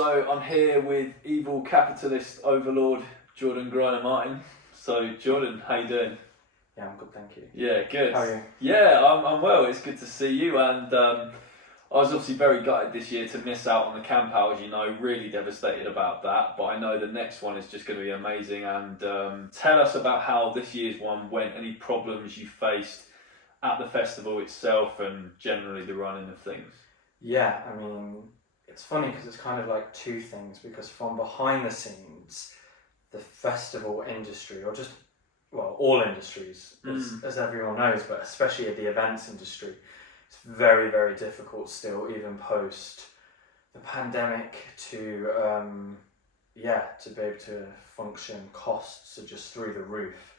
So I'm here with evil capitalist overlord Jordan Griner Martin. So Jordan, how you doing? Yeah, I'm good, thank you. Yeah, good. How are you? Yeah, I'm well. It's good to see you. And I was obviously very gutted this year to miss out on the camp out, as you know, really devastated about that. But I know the next one is just going to be amazing. And tell us about how this year's one went, any problems you faced at the festival itself and generally the running of things. Yeah, I mean, it's funny because it's kind of like two things, because from behind the scenes, the festival industry, or just, well, all industries, as everyone knows, but especially the events industry, it's very, very difficult still, even post the pandemic, to be able to function. Costs are just through the roof.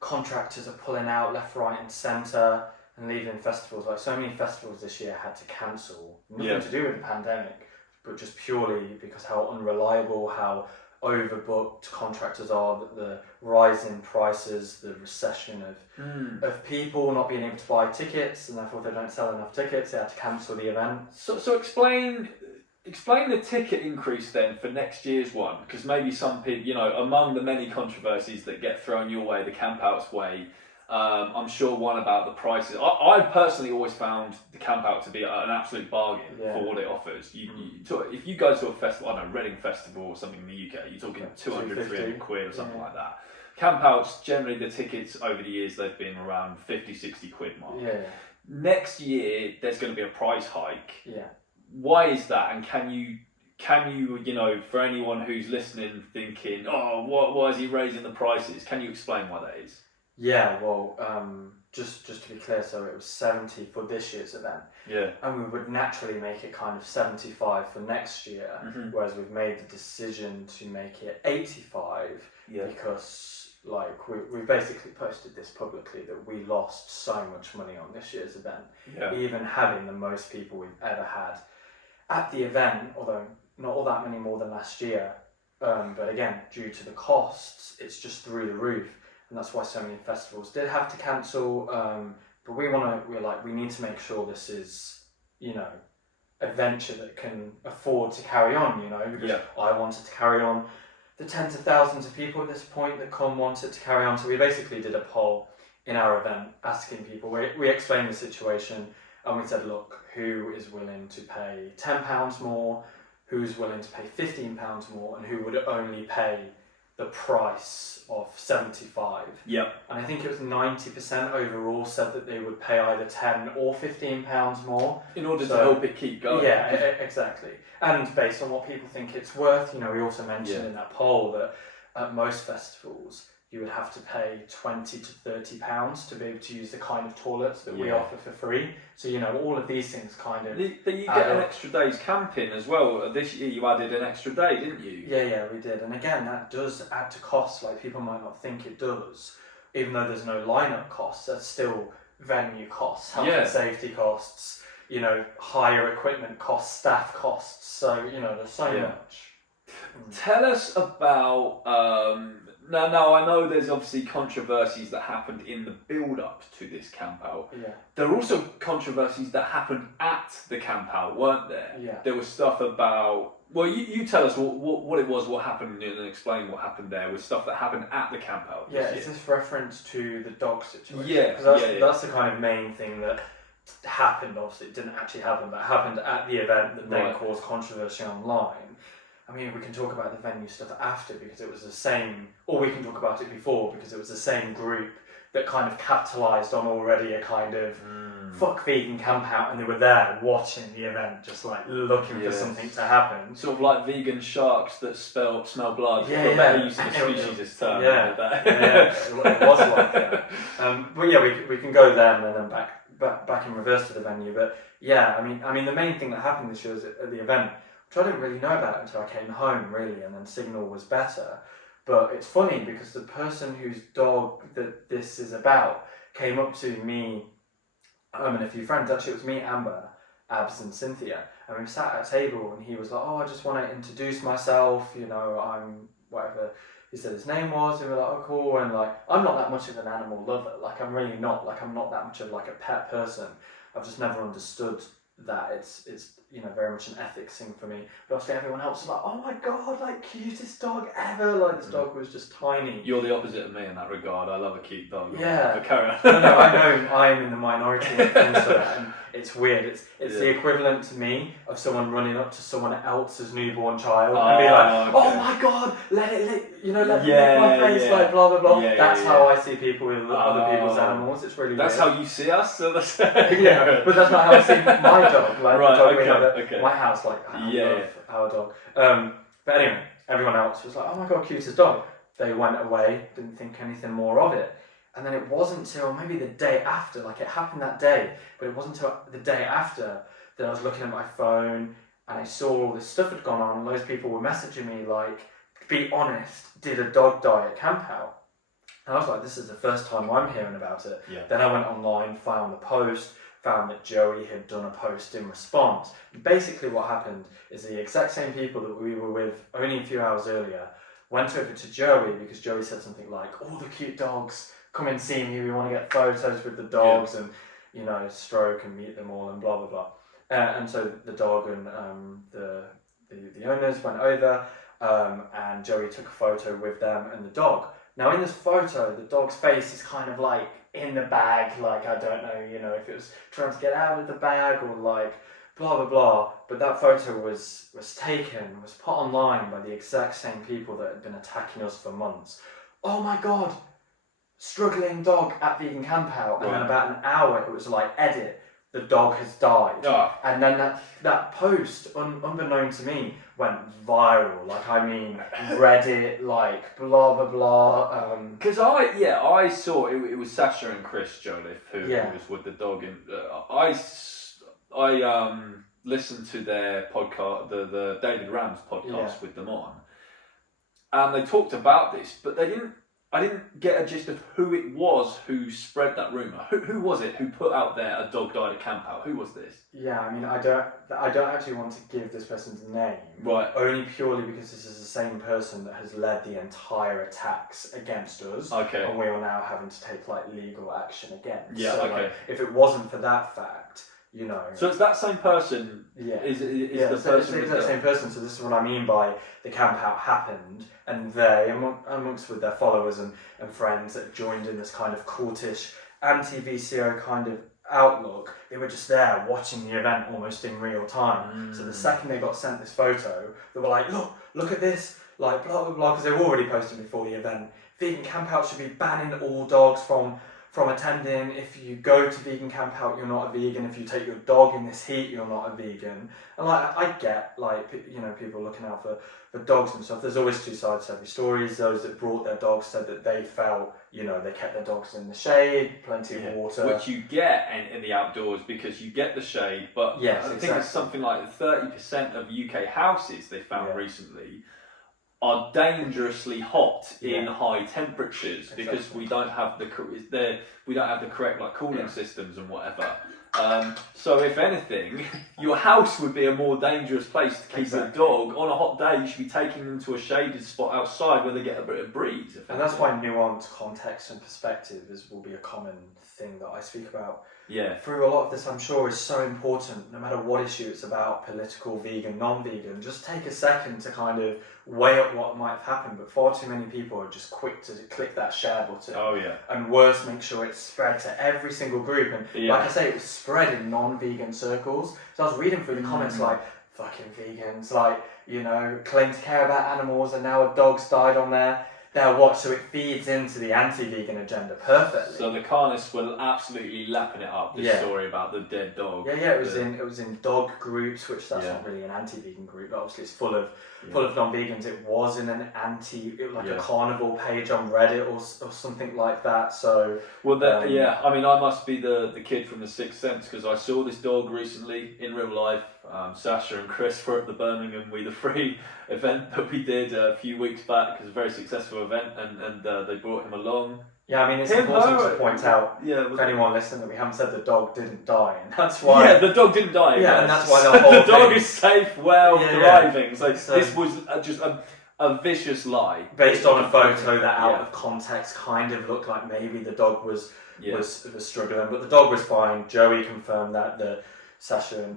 Contractors are pulling out left, right and centre and leaving festivals. Like, so many festivals this year had to cancel. Nothing to do with the pandemic, but just purely because how unreliable, how overbooked contractors are, the rise in prices, the recession of people not being able to buy tickets, and therefore they don't sell enough tickets, they had to cancel the event. So explain the ticket increase then for next year's one, because maybe some people, you know, among the many controversies that get thrown your way, the camp out's way, I'm sure one about the prices. I've personally always found the camp out to be an absolute bargain for what it offers. If you go to a festival, I don't know, Reading Festival or something in the UK, you're talking 200, 300 quid or something like that. Camp outs, generally the tickets over the years, they've been around 50, 60 quid mark. Next year, there's going to be a price hike. Why is that? And can you, you know, for anyone who's listening thinking, oh, why is he raising the prices? Can you explain why that is? Yeah, well, just to be clear, so it was 70 for this year's event. And we would naturally make it kind of 75 for next year, whereas we've made the decision to make it 85 because, like, we basically posted this publicly that we lost so much money on this year's event, even having the most people we've ever had at the event, although not all that many more than last year. But again, due to the costs, it's just through the roof. And that's why so many festivals did have to cancel. But we need to make sure this is, you know, a venture that can afford to carry on, you know, because I wanted to carry on. The tens of thousands of people at this point that wanted to carry on. So we basically did a poll in our event asking people, we explained the situation and we said, look, who is willing to pay £10 more, who's willing to pay £15 more, and who would only pay the price of 75. And I think it was 90% overall said that they would pay either £10 or £15 more in order to help it keep going. Exactly. And based on what people think it's worth, you know, we also mentioned in that poll that at most festivals you would have to pay £20 to £30 to be able to use the kind of toilets that we offer for free. So, you know, all of these things kind of... Then you get an extra day's camping as well. This year you added an extra day, didn't you? Yeah, we did. And again, that does add to costs. Like, people might not think it does. Even though there's no lineup costs, there's still venue costs, health and safety costs, you know, higher equipment costs, staff costs. So, you know, there's so much. Tell us about... Now, I know there's obviously controversies that happened in the build-up to this camp out. There are also controversies that happened at the camp out, weren't there? There was stuff about... Well, you tell us what it was, what happened, and explain what happened there with stuff that happened at the camp out. Is this reference to the dog situation? Because that's the kind of main thing that happened. Obviously, it didn't actually happen, but happened at the event that then caused controversy online. I mean, we can talk about the venue stuff after because it was the same, or we can talk about it before because it was the same group that kind of capitalised on already a kind of fuck vegan camp out, and they were there watching the event, just like looking for something to happen. Sort of like vegan sharks that smell blood. Better use of the speciesist term. It was like that. But we can go there and then back in reverse to the venue. But I mean, the main thing that happened this year was at the event, which I didn't really know about until I came home, really, and then signal was better. But it's funny because the person whose dog that this is about came up to me and a few friends. Actually, it was me, Amber, Abs and Cynthia, and we sat at a table and he was like, I just want to introduce myself, you know, I'm whatever he said his name was, and we were like, oh cool, and like, I'm not that much of an animal lover, like I'm really not, like I'm not that much of like a pet person. I've just never understood that it's very much an ethics thing for me. But obviously everyone else was like, oh my god, like cutest dog ever. Like this dog was just tiny. You're the opposite of me in that regard. I love a cute dog. Yeah. But carry on. No, I know I'm in the minority when it comes to that, and it's weird. It's the equivalent to me of someone running up to someone else's newborn child and be like, oh my god, let it lick, let me lick my face, like blah blah blah. That's how I see people with other people's animals. It's really that's weird. How you see us. So that's yeah, but that's not how I see my dog. Like right, the dog okay, we have okay. at my house. Like I love our dog. But anyway, everyone else was like, oh my god, cutest dog. They went away, didn't think anything more of it. And then it wasn't till maybe the day after, like it happened that day, but it wasn't till the day after that I was looking at my phone and I saw all this stuff had gone on, and loads of people were messaging me like, be honest, did a dog die at camp out? And I was like, this is the first time I'm hearing about it. Yeah. Then I went online, found the post, found that Joey had done a post in response. Basically what happened is the exact same people that we were with only a few hours earlier went over to Joey because Joey said something like, all the cute dogs, come and see me, we want to get photos with the dogs and, stroke and meet them all and blah, blah, blah. And so the dog and the owners went over and Joey took a photo with them and the dog. Now in this photo, the dog's face is kind of like in the bag, like I don't know, if it was trying to get out of the bag or like blah, blah, blah. But that photo was put online by the exact same people that had been attacking us for months. Oh my God, struggling dog at vegan camp out. And then about an hour, it was like, edit, the dog has died. Oh. And then that post, unbeknown to me, went viral. Like, I mean, Reddit, like, blah, blah, blah. Because I saw, it was Sasha and Chris Joliffe who was with the dog. And I listened to their podcast, the David Ram's podcast with them on. And they talked about this, but I didn't get a gist of who it was who spread that rumour. Who was it who put out there a dog died at camp out? Who was this? Yeah, I mean, I don't actually want to give this person's name. Right. Only purely because this is the same person that has led the entire attacks against us. Okay. And we are now having to take like legal action against. Yeah, so, okay. Like, if it wasn't for that fact, So it's that same person. Yeah. Is the so person it's that same person. So this is what I mean by the camp out happened, and they, amongst with their followers and friends that joined in this kind of cultish anti-VCO kind of outlook, they were just there watching the event almost in real time. So the second they got sent this photo, they were like, look at this, like blah blah blah, because they were already posting before the event. Vegan camp out should be banning all dogs from attending. If you go to vegan camp out, you're not a vegan. If you take your dog in this heat, you're not a vegan. And like I get like people looking out for dogs and stuff. There's always two sides to every story. Those that brought their dogs said that they felt they kept their dogs in the shade, plenty of water, which you get in the outdoors because you get the shade. But I think it's something like 30% of UK houses they found recently are dangerously hot in high temperatures because we don't have the correct like cooling systems and whatever. So if anything, your house would be a more dangerous place to keep a dog. On a hot day, you should be taking them to a shaded spot outside where they get a bit of breeze. And that's why nuance, context and perspective will be a common thing that I speak about. Yeah. Through a lot of this, I'm sure, is so important, no matter what issue it's about, political, vegan, non-vegan. Just take a second to kind of weigh up what might have happened, but far too many people are just quick to click that share button. Oh, yeah. And worse, make sure it's spread to every single group. And like I say, it was spread in non-vegan circles. So I was reading through the comments like, fucking vegans, like, claim to care about animals and now a dog's died on their watch, so it feeds into the anti-vegan agenda perfectly. So the carnists were absolutely lapping it up. This story about the dead dog. Yeah. It was in dog groups, which that's not really an anti-vegan group. But obviously, it's full of non-vegans. It was in an a carnival page on Reddit or something like that. So I mean, I must be the kid from The Sixth Sense because I saw this dog recently in real life. Sasha and Chris were at the Birmingham We the Free event that we did a few weeks back. It was a very successful event, and they brought him along. Yeah, I mean, it's important to point out for anyone listening that we haven't said the dog didn't die, and that's why. Yeah, the dog didn't die. Yeah, and that's why the whole the dog is safe, thriving. So this was just a vicious lie based on a photo that, out of context, kind of looked like maybe the dog was struggling, but the dog was fine. Joey confirmed that Sasha and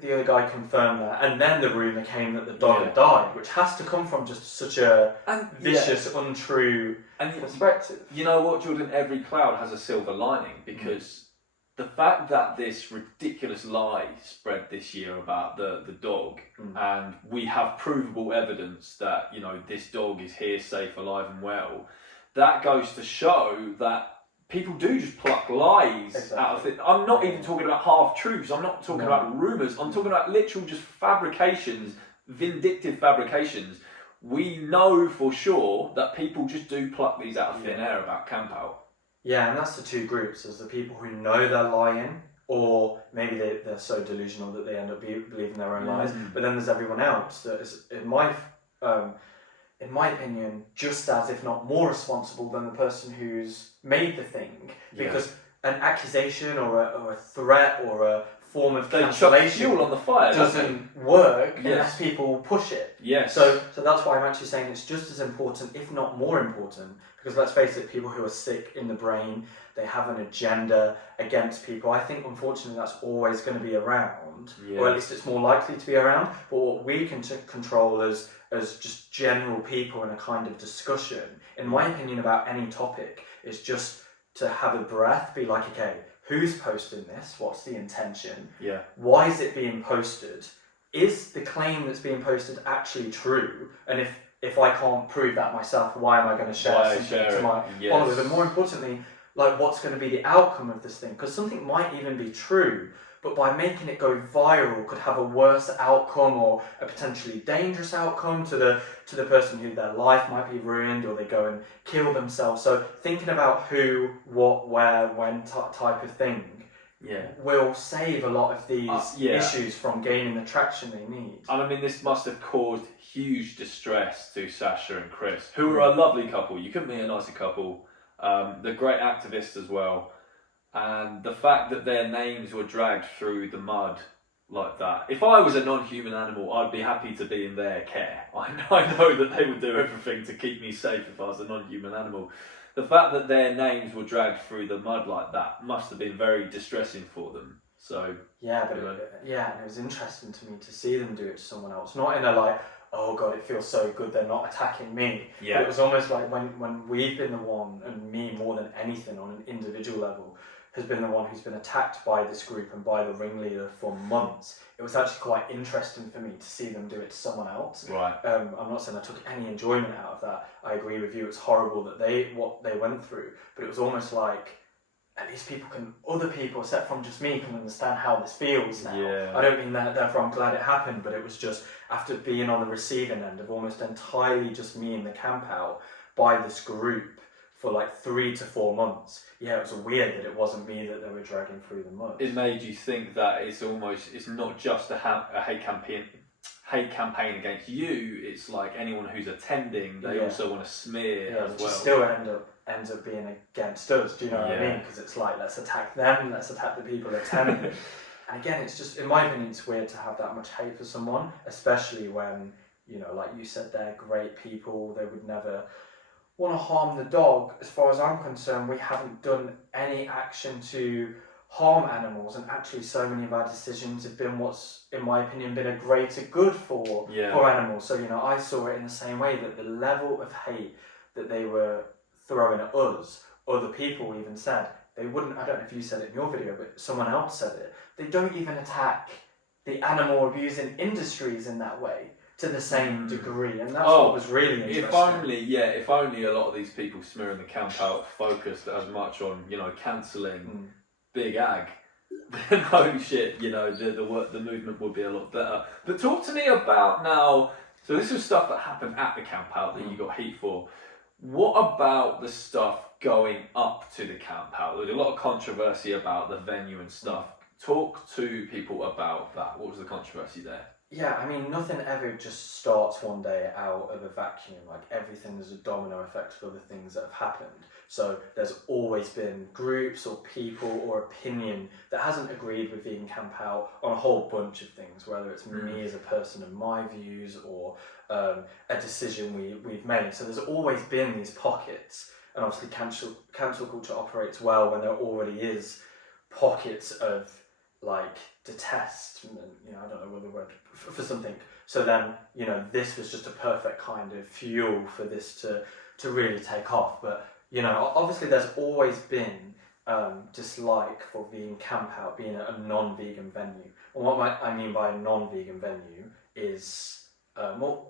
the other guy confirmed that, and then the rumour came that the dog had died, which has to come from just such a vicious, untrue perspective. You know what, Jordan? Every cloud has a silver lining, because the fact that this ridiculous lie spread this year about the dog, and we have provable evidence that, you know, this dog is here, safe, alive and well, that goes to show that people do just pluck lies out of it. I'm not even talking about half-truths. I'm not talking about rumours. I'm talking about literal just fabrications, vindictive fabrications. We know for sure that people just do pluck these out of thin air about Camp Out. Yeah, and that's the two groups. There's the people who know they're lying, or maybe they're so delusional that they end up believing their own lies. But then there's everyone else that is, in my opinion, just as, if not more responsible than the person who's made the thing, because an accusation or a threat or a form of cancellation fuel on the fire doesn't work unless people push it. Yes. So that's why I'm actually saying it's just as important, if not more important, because let's face it, people who are sick in the brain, they have an agenda against people. I think, unfortunately, that's always going to be around, or at least it's more likely to be around. But what we can control as just general people in a kind of discussion, in my opinion, about any topic, is just to have a breath, be like, okay, who's posting this? What's the intention? Why is it being posted? Is the claim that's being posted actually true? And if I can't prove that myself, why am I going to share something to my followers? And more importantly, like, what's going to be the outcome of this thing? Because something might even be true, but by making it go viral could have a worse outcome, or a potentially dangerous outcome to the person who their life might be ruined, or they go and kill themselves. So thinking about who, what, where, when type of thing will save a lot of these issues from gaining the traction they need. And I mean, this must have caused huge distress to Sasha and Chris, who are a lovely couple. You couldn't be a nicer couple. They're great activists as well. And the fact that their names were dragged through the mud like that. If I was a non-human animal, I'd be happy to be in their care. I know that they would do everything to keep me safe if I was a non-human animal. The fact that their names were dragged through the mud like that must have been very distressing for them. So and it was interesting to me to see them do it to someone else. Not in a like, oh God, it feels so good they're not attacking me. But it was almost like when we've been the one, and me more than anything on an individual level, has been the one who's been attacked by this group and by the ringleader for months. It was actually quite interesting for me to see them do it to someone else. Right. I'm not saying I took any enjoyment out of that. I agree with you. It's horrible that what they went through, but it was almost like, at least other people, except from just me, can understand how this feels now. Yeah. I don't mean that, therefore I'm glad it happened, but it was just after being on the receiving end of almost entirely just me in the Camp Out by this group for like 3 to 4 months. Yeah, it was weird that it wasn't me that they were dragging through the mud. It made you think that it's not just a hate campaign against you. It's like anyone who's attending, they also want to smear as well. Which still ends up being against us. Do you know what I mean? Because it's like, let's attack them, let's attack the people attending. And again, it's just, in my opinion, it's weird to have that much hate for someone, especially when, you know, like you said, they're great people. They would never want to harm the dog. As far as I'm concerned, we haven't done any action to harm animals, and actually so many of our decisions have been what's, in my opinion, been a greater good for animals. So, you know, I saw it in the same way, that the level of hate that they were throwing at us, other people even said, they wouldn't, I don't know if you said it in your video, but someone else said it, they don't even attack the animal abusing industries in that way to the same degree, and that's what was really interesting. If only a lot of these people smearing the Camp Out focused as much on, you know, cancelling Big Ag, then holy shit, you know, the movement would be a lot better. But talk to me about now, so this was stuff that happened at the Camp Out that you got heat for. What about the stuff going up to the Camp Out? There was a lot of controversy about the venue and stuff. Talk to people about that. What was the controversy there? Yeah, I mean, nothing ever just starts one day out of a vacuum. Like, everything is a domino effect of other things that have happened. So there's always been groups or people or opinion that hasn't agreed with Vegan Camp Out on a whole bunch of things, whether it's me as a person and my views, or a decision we've made. So there's always been these pockets, and obviously cancel culture operates well when there already is pockets of like detest, I don't know what the word for something. So then, this was just a perfect kind of fuel for this to really take off. But, obviously there's always been dislike for vegan camp out being a non-vegan venue. And what I mean by a non-vegan venue is,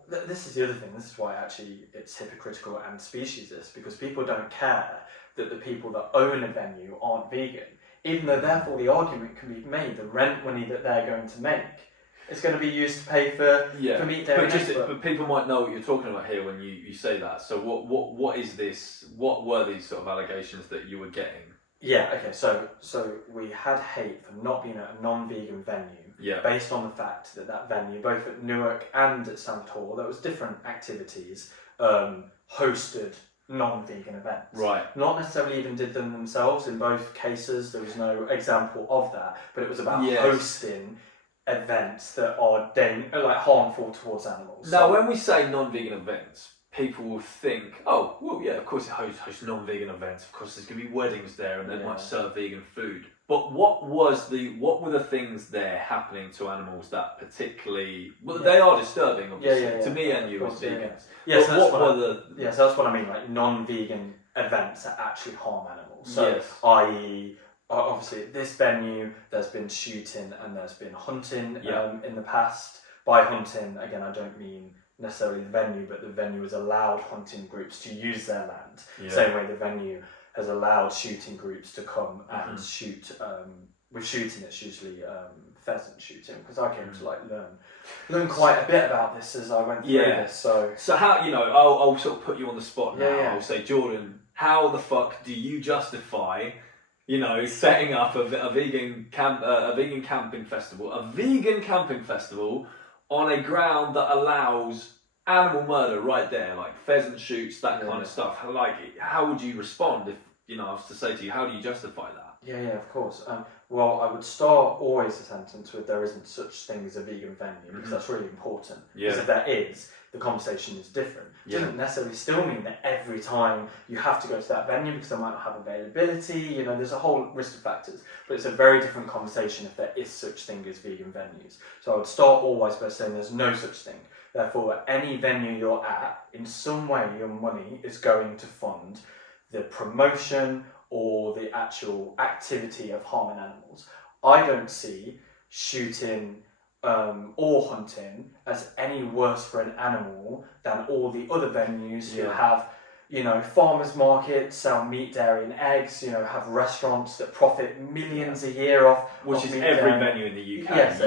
this is the other thing. This is why actually it's hypocritical and speciesist, because people don't care that the people that own a venue aren't vegan, even though therefore the argument can be made the rent money that they're going to make is going to be used to pay for meat, dairy, and eggs. But people might know what you're talking about here when you say that. So what is this? What were these sort of allegations that you were getting? Yeah, okay, so we had hate for not being a non-vegan venue, based on the fact that venue, both at Newark and at Stamford Hall, there was different activities, hosted non-vegan events. Right. Not necessarily even did them themselves. In both cases, there was no example of that, but it was about hosting events that are harmful towards animals. Now, when we say non-vegan events, people will think, oh, well, yeah, of course it hosts non-vegan events. Of course, there's going to be weddings there, and they might serve vegan food. But what were the things there happening to animals that particularly? Well, they are disturbing, obviously, to me and you as vegans. Yes, so that's what I mean. Like non-vegan events that actually harm animals. So, i.e., obviously, at this venue, there's been shooting and there's been hunting in the past. By hunting, again, I don't mean necessarily the venue, but the venue has allowed hunting groups to use their land. Same way the venue has allowed shooting groups to come and shoot. With shooting, it's usually pheasant shooting, because I came to learn quite a bit about this as I went through this. So how, I'll sort of put you on the spot now. I'll say, Jordan, how the fuck do you justify, setting up a vegan camping festival on a ground that allows animal murder right there, like pheasant shoots, that kind of stuff? How would you respond if, I was to say to you, how do you justify that? Yeah, of course. Well, I would start always a sentence with there isn't such thing as a vegan venue, because that's really important. Because if there is, the conversation is different. It doesn't necessarily still mean that every time you have to go to that venue because they might not have availability, there's a whole list of factors. But it's a very different conversation if there is such thing as vegan venues. So I would start always by saying there's no such thing. Therefore, at any venue you're at, in some way your money is going to fund the promotion or the actual activity of harming animals. I don't see shooting or hunting as any worse for an animal than all the other venues who have, farmers markets, sell meat, dairy and eggs, have restaurants that profit millions a year off. Which is every venue in the UK. Yes,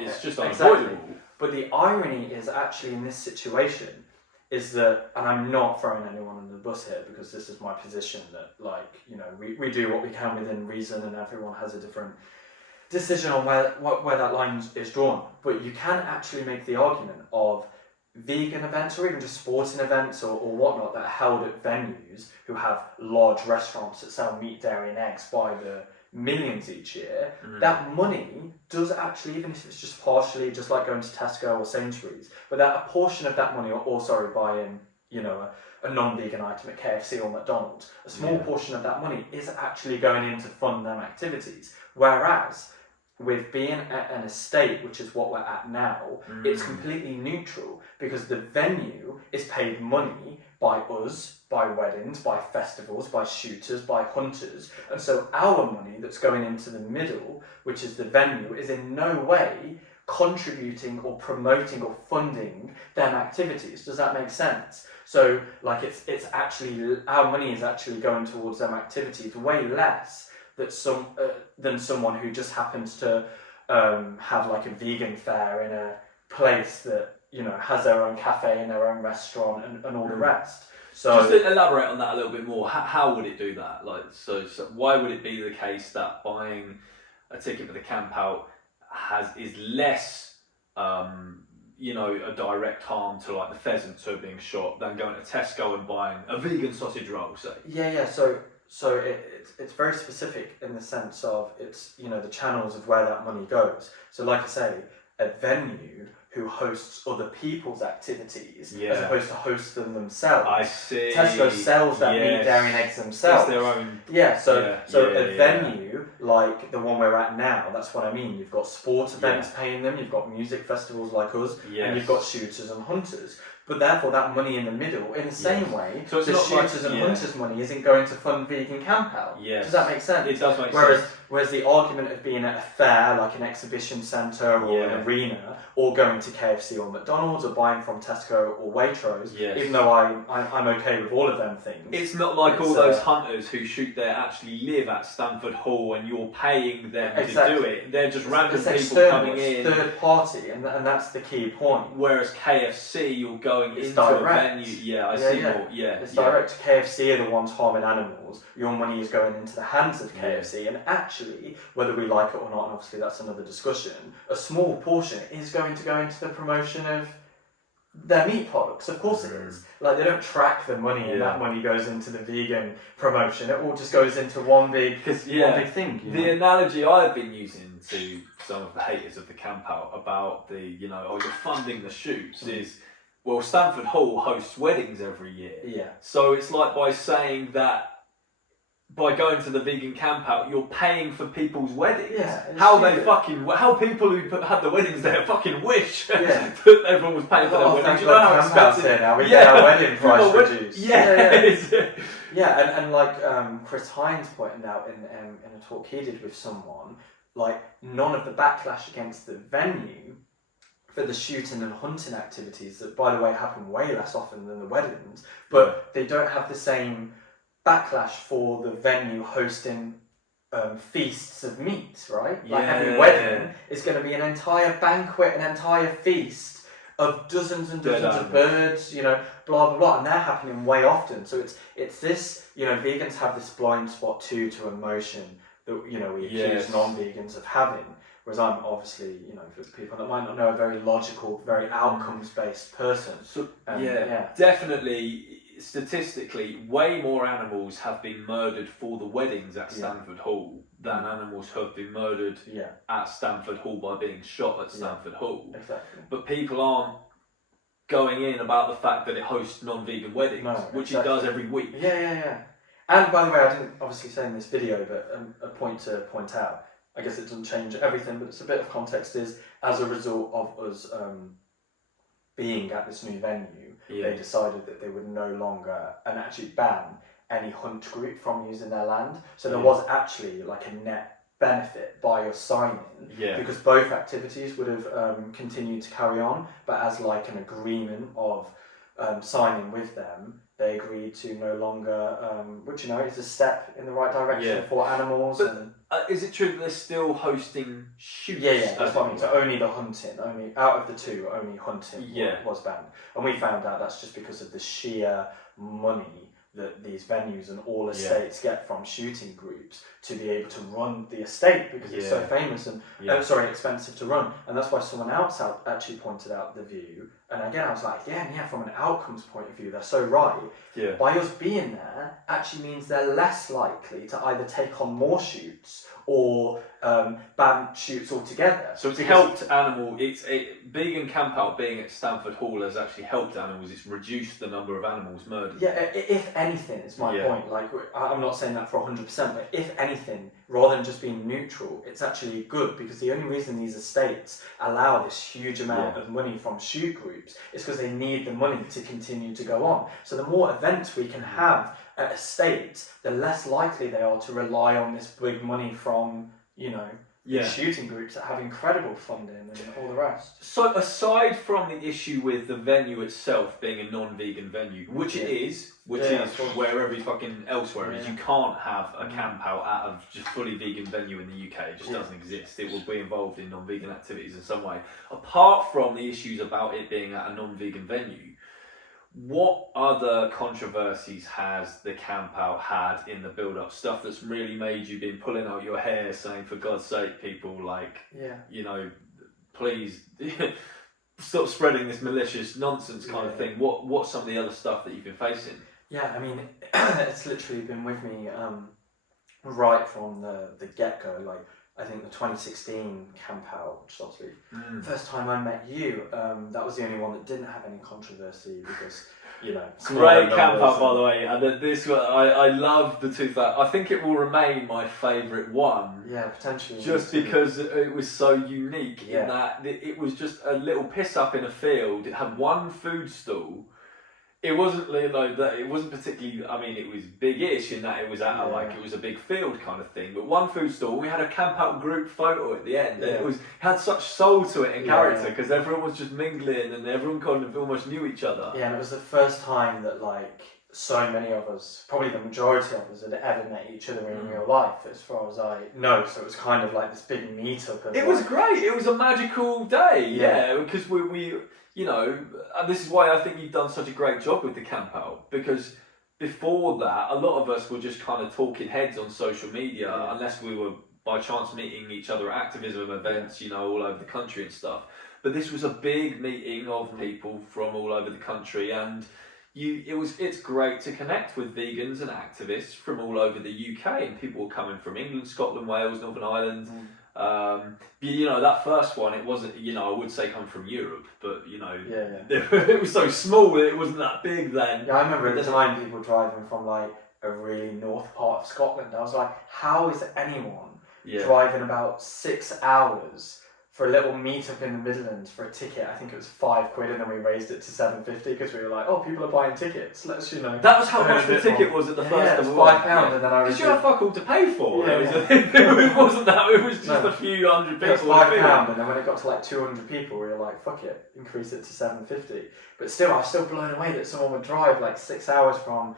it's just unavoidable. Exactly. But the irony is actually in this situation is that, and I'm not throwing anyone under the bus here because this is my position, that we do what we can within reason and everyone has a different decision on where that line is drawn. But you can actually make the argument of vegan events or even just sporting events or whatnot that are held at venues who have large restaurants that sell meat, dairy and eggs by the millions each year. That money does actually, even if it's just partially, just like going to Tesco or Sainsbury's, but that a portion of that money, buying, a non-vegan item at KFC or McDonald's, a small portion of that money is actually going in to fund them activities. Whereas with being at an estate, which is what we're at now, it's completely neutral because the venue is paid money by us, by weddings, by festivals, by shooters, by hunters. And so our money that's going into the middle, which is the venue, is in no way contributing or promoting or funding them activities. Does that make sense? So it's actually, our money is actually going towards them activities way less than someone who just happens to have a vegan fair in a place that has their own cafe and their own restaurant and all the rest. So just to elaborate on that a little bit more, how would it do that? So why would it be the case that buying a ticket for the camp out is less a direct harm to the pheasants who are being shot than going to Tesco and buying a vegan sausage roll, say? So it's very specific in the sense of it's the channels of where that money goes. So like I say, a venue who hosts other people's activities Yeah. as opposed to host them themselves. I see. Tesco sells that meat, dairy and eggs themselves. It's their own. Yeah, so a yeah. venue like the one we're at now, that's what I mean. You've got sport events paying them, you've got music festivals like us, and you've got shooters and hunters. But therefore, that money in the middle, in the same way, so the shooters and hunters' money isn't going to fund vegan camp out. Yes. Does that make sense? It does make sense. Whereas the argument of being at a fair, like an exhibition centre or an arena, or going to KFC or McDonald's or buying from Tesco or Waitrose, even though I'm okay with all of them things. It's not like all those hunters who shoot there actually live at Stamford Hall and you're paying them to do it. They're just random people coming in. Third party, and that's the key point. Whereas KFC, you're going into a venue. Yeah, I see more. Yeah, it's direct. KFC are the ones harming animals. Your money is going into the hands of KFC, and actually, whether we like it or not, and obviously that's another discussion, a small portion is going to go into the promotion of their meat products. Of course it is. Like, they don't track the money and that money goes into the vegan promotion. It all just goes into one big thing. The analogy I've been using to some of the haters of the camp out about the, you're funding the shoots is, well, Stamford Hall hosts weddings every year. Yeah. So it's like by saying that by going to the vegan camp out, you're paying for people's weddings. Yeah, how people who had the weddings there fucking wish that everyone was paying for their weddings. You know how expensive now we get our wedding price reduced. And like Chris Hines pointed out in a talk he did with someone, like, none of the backlash against the venue for the shooting and hunting activities that, by the way, happen way less often than the weddings, but they don't have the same backlash for the venue hosting feasts of meat, right? Like every wedding is going to be an entire banquet, an entire feast of dozens and dozens of birds, blah blah blah, and they're happening way often. So it's this, vegans have this blind spot too to emotion that we accuse non-vegans of having. Whereas I'm obviously, for people that might not know, a very logical, very outcomes-based person. So definitely. Statistically, way more animals have been murdered for the weddings at Stamford Hall than animals have been murdered at Stamford Hall by being shot at Stamford Hall. Exactly. But people aren't going in about the fact that it hosts non-vegan weddings, which it does every week. Yeah. And by the way, I didn't obviously say in this video, but a point to point out, I guess it doesn't change everything, but it's a bit of context, is as a result of us being at this new venue, they decided that they would no longer and actually ban any hunt group from using their land. So there was actually like a net benefit by us signing, because both activities would have continued to carry on, but as like an agreement of signing with them, they agreed to no longer, which is a step in the right direction for animals. But, is it true that they're still hosting shoots? Yeah, that's what I mean. So only the hunting, only out of the two, only hunting was banned. And we found out that's just because of the sheer money that these venues and all estates get from shooting groups to be able to run the estate, because it's so famous and expensive to run. And that's why someone else actually pointed out the view. And again, I was like, from an outcomes point of view, they're so right. Yeah. By us being there actually means they're less likely to either take on more shoots or ban shoots altogether. So it's helped vegan camp out being at Stamford Hall has actually helped animals. It's reduced the number of animals murdered. Yeah, if anything, is my point. Like, I'm not saying that for 100%, but if anything, rather than just being neutral, it's actually good, because the only reason these estates allow this huge amount of money from shoot groups is because they need the money to continue to go on. So the more events we can have at estates, the less likely they are to rely on this big money from, these shooting groups that have incredible funding and all the rest. So aside from the issue with the venue itself being a non-vegan venue, which it is, where every fucking elsewhere is, you can't have a camp out at a just fully vegan venue in the UK. It just doesn't exist. It will be involved in non-vegan activities in some way. Apart from the issues about it being at a non-vegan venue, what other controversies has the camp out had in the build-up? Stuff that's really made you been pulling out your hair, saying, for God's sake, people, please stop spreading this malicious nonsense kind of thing. What's some of the other stuff that you've been facing? Yeah, I mean, it's literally been with me right from the get-go. Like, I think the 2016 camp out, which is obviously first time I met you, that was the only one that didn't have any controversy because, you know, great camp out, by the way. And this one, I love the 2000. I think it will remain my favourite one. Yeah, potentially. Just because it was so unique in that it was just a little piss up in a field. It had one food stall. It wasn't that. It wasn't particularly. I mean, it was big-ish in that it was at it was a big field kind of thing. But one food stall. We had a camp out group photo at the end, and it had such soul to it and character because everyone was just mingling and everyone kind of almost knew each other. Yeah, and it was the first time that like so many of us, probably the majority of us, had ever met each other in real life, as far as I know. So it was kind of like this big meetup. It was great. It was a magical day. Yeah, because we you know, and this is why I think you've done such a great job with the camp out, because before that, a lot of us were just kind of talking heads on social media, unless we were by chance meeting each other at activism events, you know, all over the country and stuff. But this was a big meeting of people from all over the country, and it's great to connect with vegans and activists from all over the UK, and people were coming from England, Scotland, Wales, Northern Ireland. You know, that first one, it wasn't, you know, I would say come from Europe, but you know, it was so small, it wasn't that big then. Yeah, I remember at the time people driving from like a really north part of Scotland. I was like, how is anyone driving about 6 hours for a little meet-up in the Midlands for a ticket? I think it was £5, and then we raised it to £7.50 because we were like, oh, people are buying tickets. Let's, you know. That was how much the ticket was at the first. Yeah, it was £5, and then I was. Because you had fuck all to pay for. It wasn't that. It was just a few hundred people. It was £5, and then when it got to like 200 people, we were like, fuck it, increase it to £7.50. But still, I was still blown away that someone would drive like 6 hours from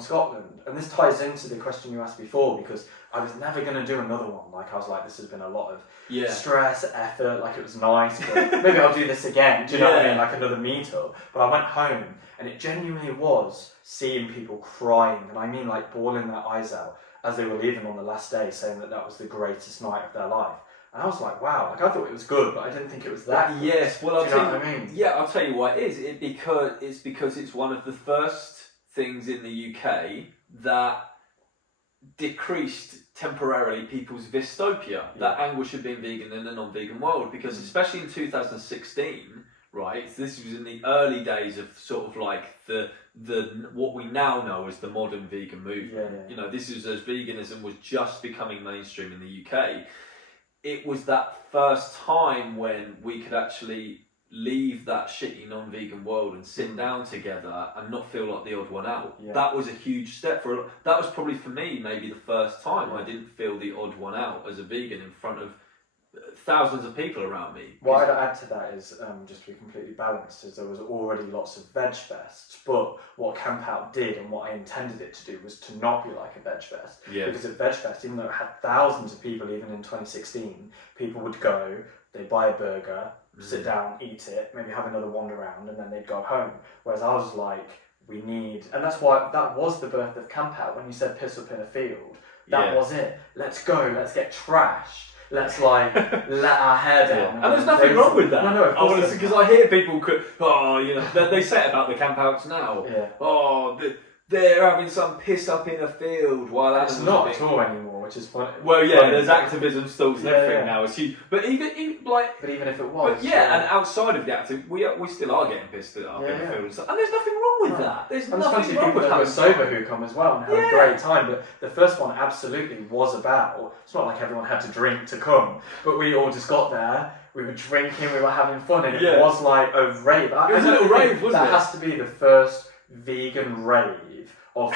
Scotland. And this ties into the question you asked before, because I was never going to do another one. Like, I was like, this has been a lot of stress, effort, like it was nice, but maybe I'll do this again, do you know what I mean, like another meetup. But I went home, and it genuinely was seeing people crying, and I mean like bawling their eyes out as they were leaving on the last day, saying that that was the greatest night of their life. And I was like, wow, like I thought it was good, but I didn't think it was that good. Yes, well, I'll tell you what I mean? Yeah, I'll tell you why it is. Because it's one of the first things in the UK that decreased temporarily people's dystopia, that anguish of being vegan in a non-vegan world, because especially in 2016, right, this was in the early days of sort of like the what we now know as the modern vegan movement. You know, this is as veganism was just becoming mainstream in the UK. It was that first time when we could actually leave that shitty non-vegan world and sit down together and not feel like the odd one out. That was a huge step that was probably for me maybe the first time I didn't feel the odd one out as a vegan in front of thousands of people around me. What I'd add to that is, just to be completely balanced, is there was already lots of veg fests, but what Camp Out did and what I intended it to do was to not be like a veg fest. Because at Veg Fest, even though it had thousands of people, even in 2016, people would go, they'd buy a burger, sit down, eat it, maybe have another wander around, and then they'd go home. Whereas I was like, we need, and that's why that was the birth of Camp Out. When you said piss up in a field, that was it. Let's go, let's get trashed. Let's like let our hair down. And there's nothing wrong with that. No, of course. Because I hear people, you know, they say it about the camp outs now. They're having some piss up in a field while animals. It's not at all anymore, which is funny. Well, there's activism stalls and everything now. It's huge. But even if it was, and outside of the active, we still are getting pissed up in the field and stuff. And there's nothing wrong with that. There's nothing wrong with people who are sober who come as well and have a great time. But the first one absolutely was about. It's not like everyone had to drink to come, but we all just got there. We were drinking, we were having fun, and it was like a rave. It was a little rave, wasn't it? That has to be the first vegan rave of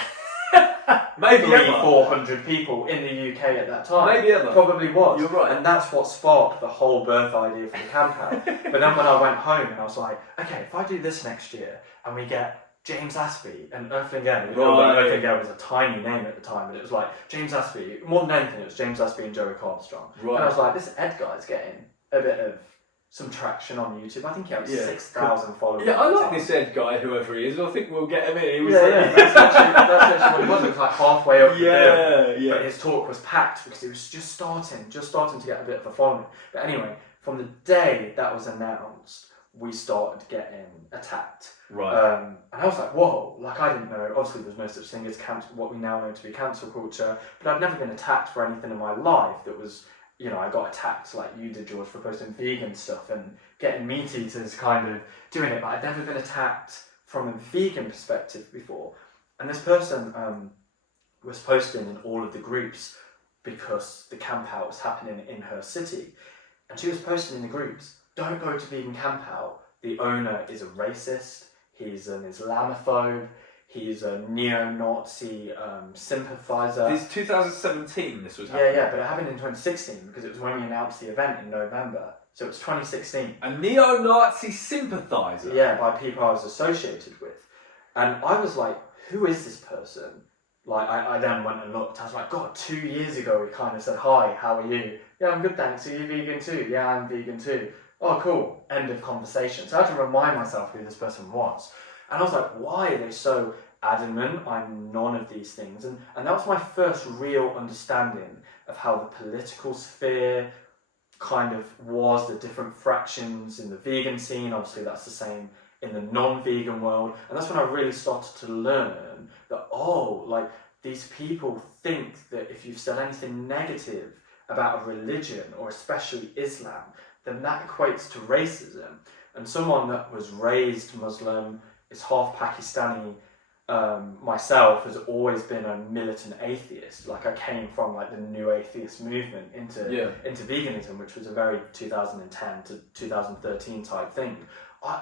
maybe 300-400 people in the UK at that time. Maybe ever. Probably was. You're right. And that's what sparked the whole birth idea for the camp out. But then when I went home and I was like, okay, if I do this next year and we get James Aspey and Earthling Air, Earthling Air was a tiny name at the time, but it was like James Aspey, more than anything, it was James Aspey and Joey Armstrong. Right. And I was like, this Ed guy's getting a bit of some traction on YouTube. I think he had 6,000 followers. Yeah, I like this Ed guy, whoever he is. I think we'll get him in. He was that's actually what it was. It was like halfway up the bill. Yeah. But his talk was packed because he was just starting to get a bit of a following. But anyway, from the day that was announced, we started getting attacked. Right. And I was like, whoa, like I didn't know. Obviously, there's no such thing as what we now know to be cancel culture. But I've never been attacked for anything in my life that was you know, I got attacked like you did, George, for posting vegan stuff and getting meat eaters kind of doing it, but I'd never been attacked from a vegan perspective before. And this person was posting in all of the groups because the camp out was happening in her city. And she was posting in the groups, don't go to vegan camp out. The owner is a racist, he's an Islamophobe, he's a neo-Nazi sympathiser. This 2017 this was happening? Yeah, but it happened in 2016 because it was when we announced the event in November. So it was 2016. A neo-Nazi sympathiser? Yeah, by people I was associated with. And I was like, who is this person? Like, I then went and looked. I was like, God, 2 years ago we kind of said, hi, how are you? Yeah, I'm good, thanks. Are you vegan too? Yeah, I'm vegan too. Oh, cool. End of conversation. So I had to remind myself who this person was. And I was like, why are they so adamant I'm none of these things? And that was my first real understanding of how the political sphere kind of was, the different fractions in the vegan scene. Obviously, that's the same in the non-vegan world. And that's when I really started to learn that, oh, like, these people think that if you've said anything negative about a religion, or especially Islam, then that equates to racism. And someone that was raised Muslim, is half Pakistani, myself, has always been a militant atheist. Like, I came from like the new atheist movement into veganism, which was a very 2010 to 2013 type thing.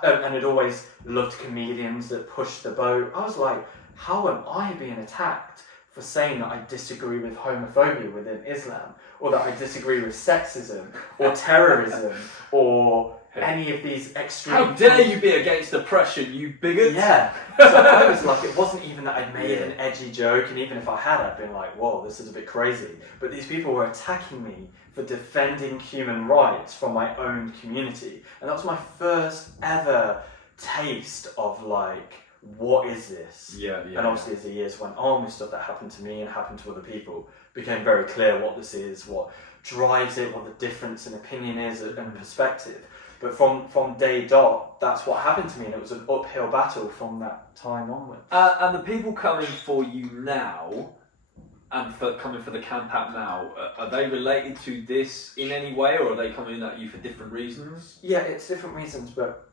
And had always loved comedians that pushed the boat. I was like, how am I being attacked for saying that I disagree with homophobia within Islam, or that I disagree with sexism, or terrorism, or any of these extreme... How dare you be against oppression, you bigot! Yeah. So I was like, it wasn't even that I'd made an edgy joke, and even if I had, I'd been like, whoa, this is a bit crazy. But these people were attacking me for defending human rights from my own community. And that was my first ever taste of like, what is this? And obviously as the years went on, with stuff that happened to me and happened to other people, became very clear what this is, what drives it, what the difference in opinion is and perspective. But from day dot, that's what happened to me, and it was an uphill battle from that time onwards. And the people coming for you now, and coming for the camp out now, are they related to this in any way, or are they coming at you for different reasons? Yeah, it's different reasons, but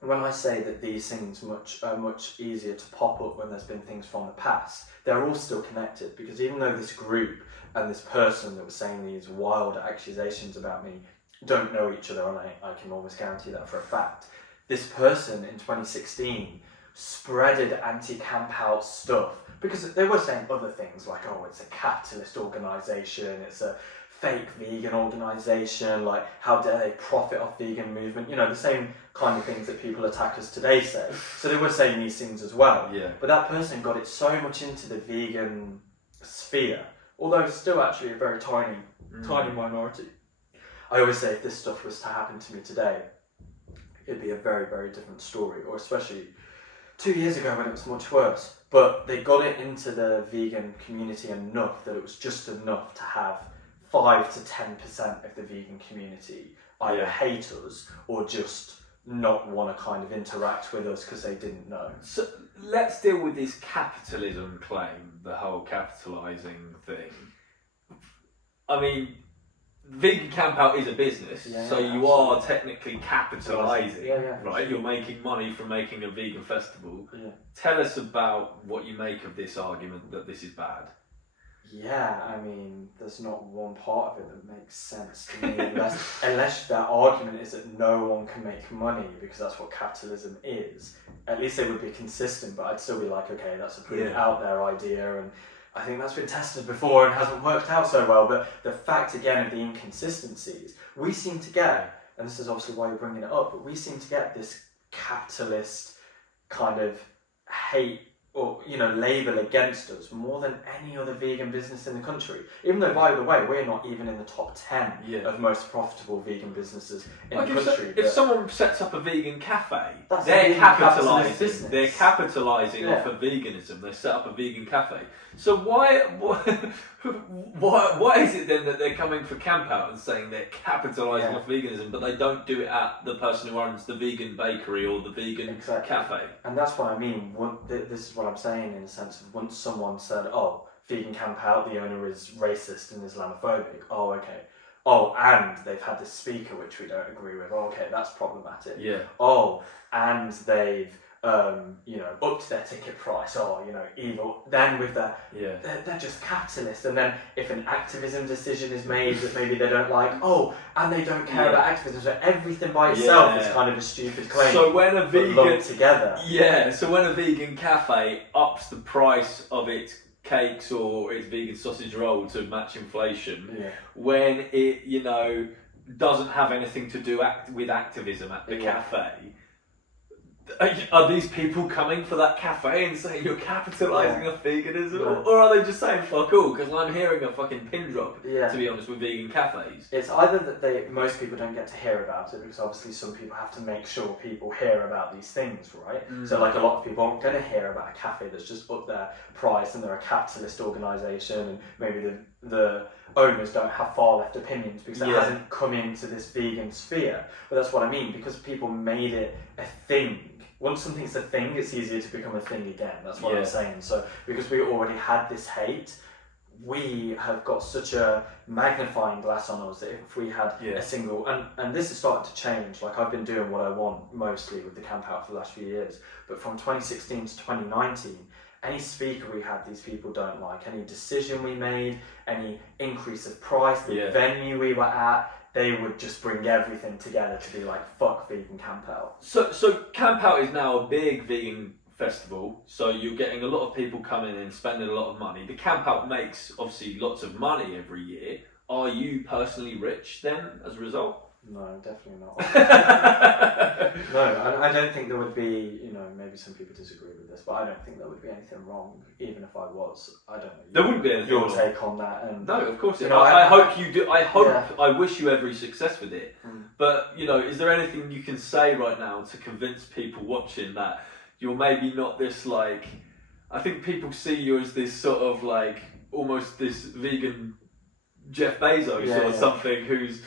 when I say that these things are much easier to pop up when there's been things from the past, they're all still connected, because even though this group and this person that was saying these wild accusations about me don't know each other, and I can almost guarantee that for a fact, this person in 2016 spreaded anti-camp out stuff, because they were saying other things like, oh, it's a capitalist organisation, it's a fake vegan organisation, like, how dare they profit off vegan movement, you know, the same kind of things that people attack us today say. So they were saying these things as well. But that person got it so much into the vegan sphere, although it's still actually a very tiny minority. I always say if this stuff was to happen to me today, it'd be a very, very different story, or especially 2 years ago when it was much worse. But they got it into the vegan community enough that it was just enough to have 5 to 10% of the vegan community either hate us or just not want to kind of interact with us because they didn't know. So let's deal with this capitalism claim, the whole capitalising thing. I mean, vegan camp out is a business, so you are technically capitalising, right? You're making money from making a vegan festival. Tell us about what you make of this argument that this is bad. Yeah, I mean, there's not one part of it that makes sense to me unless that argument is that no one can make money because that's what capitalism is. At least they would be consistent, but I'd still be like, okay, that's a pretty out there idea, and I think that's been tested before and hasn't worked out so well. But the fact, again, of the inconsistencies, we seem to get, and this is obviously why you're bringing it up, but we seem to get this capitalist kind of hate or, you know, label against us more than any other vegan business in the country. Even though, by the way, we're not even in the top 10 of most profitable vegan businesses in the country. If someone sets up a vegan cafe, they're capitalising. They're capitalising off of veganism. They set up a vegan cafe. So why is it then that they're coming for camp out and saying they're capitalising off veganism, but they don't do it at the person who owns the vegan bakery or the vegan cafe? And that's what I mean. This is what I'm saying in the sense of once someone said, oh, vegan camp out, the owner is racist and Islamophobic. Oh, okay. oh, and they've had this speaker which we don't agree with. Oh, okay, that's problematic. Yeah. Oh, and they've upped their ticket price. Oh, evil. Then with their, they're just capitalist. And then if an activism decision is made that maybe they don't like, oh, and they don't care about activism. So everything by itself is kind of a stupid claim. So when a vegan together. Yeah. So when a vegan cafe ups the price of its cakes or its vegan sausage roll to match inflation, when it doesn't have anything to do with activism at the cafe. Are these people coming for that cafe and saying you're capitalising off veganism? Or are they just saying fuck all? Because I'm hearing a fucking pin drop, to be honest, with vegan cafes. It's either that most people don't get to hear about it, because obviously some people have to make sure people hear about these things, right? So like a lot of people aren't going to hear about a cafe that's just upped their price and they're a capitalist organisation, and maybe the owners don't have far left opinions because it hasn't come into this vegan sphere. But that's what I mean, because people made it a thing. Once something's a thing, it's easier to become a thing again. That's what I'm saying. So because we already had this hate, we have got such a magnifying glass on us that if we had a single, and this is starting to change. Like, I've been doing what I want mostly with the Camp Out for the last few years, but from 2016 to 2019, any speaker we had, these people don't like. Any decision we made, any increase of price, the venue we were at, they would just bring everything together to be like, fuck vegan Camp Out. So Camp Out is now a big vegan festival, so you're getting a lot of people coming in, spending a lot of money. The Camp Out makes, obviously, lots of money every year. Are you personally rich then, as a result? No, definitely not. No, I don't think there would be, maybe some people disagree with this, but I don't think there would be anything wrong, even if I was. I don't know. There wouldn't be anything wrong. Your take on that? And no, of course. I hope you do. I wish you every success with it. But, is there anything you can say right now to convince people watching that you're maybe not this, like... I think people see you as this sort of, like, almost this vegan Jeff Bezos or something who's...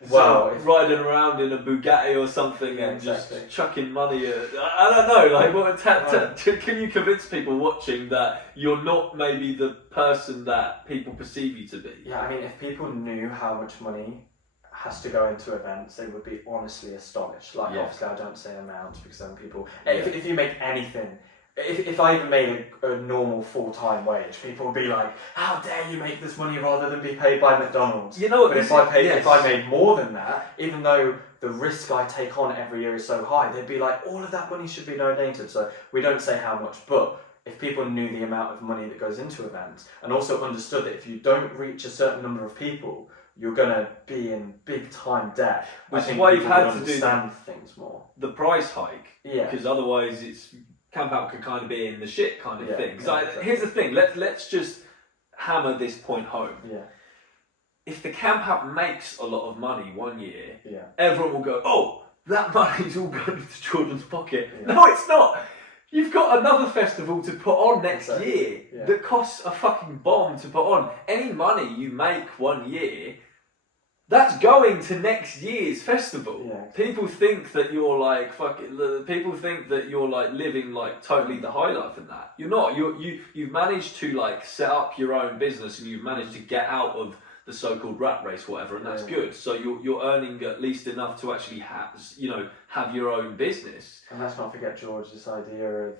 riding around in a Bugatti or something and just chucking money at... I don't know, like, can you convince people watching that you're not maybe the person that people perceive you to be? Yeah, I mean, if people knew how much money has to go into events, they would be honestly astonished. Like, obviously I don't say amounts because then people... If you make anything... If I even made a normal full-time wage, people would be like, how dare you make this money rather than be paid by McDonald's? But if I made more than that, even though the risk I take on every year is so high, they'd be like, all of that money should be donated. So we don't say how much, but if people knew the amount of money that goes into events, and also understood that if you don't reach a certain number of people, you're going to be in big-time debt. Which is why you've had to understand things more. The price hike. Yeah. Because otherwise it's... Camp Out could kind of be in the shit kind of thing. Exactly. Here's the thing, let's just hammer this point home. Yeah. If the Camp Out makes a lot of money one year, everyone will go, oh, that money's all going into Jordan's pocket. Yeah. No, it's not. You've got another festival to put on next year that costs a fucking bomb to put on. Any money you make one year, that's going to next year's festival. Yeah, exactly. People think that you're like people think that you're like living like totally the high life in that. You're not. You've managed to like set up your own business and you've managed to get out of the so-called rat race, whatever, and that's good. So you're earning at least enough to actually have your own business. And let's not forget, George, this idea of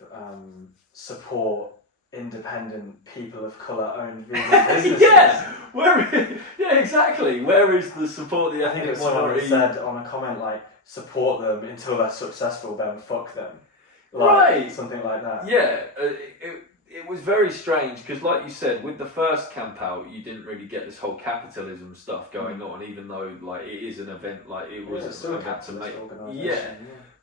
support independent people of colour owned vegan businesses. Exactly. Where is the support the ethnic minority? Someone said on a comment like, support them until they're successful, then fuck them. Like, something like that. Yeah, it was very strange because, like you said, with the first Camp Out, you didn't really get this whole capitalism stuff going on, even though like it is an event, like it was an event to make.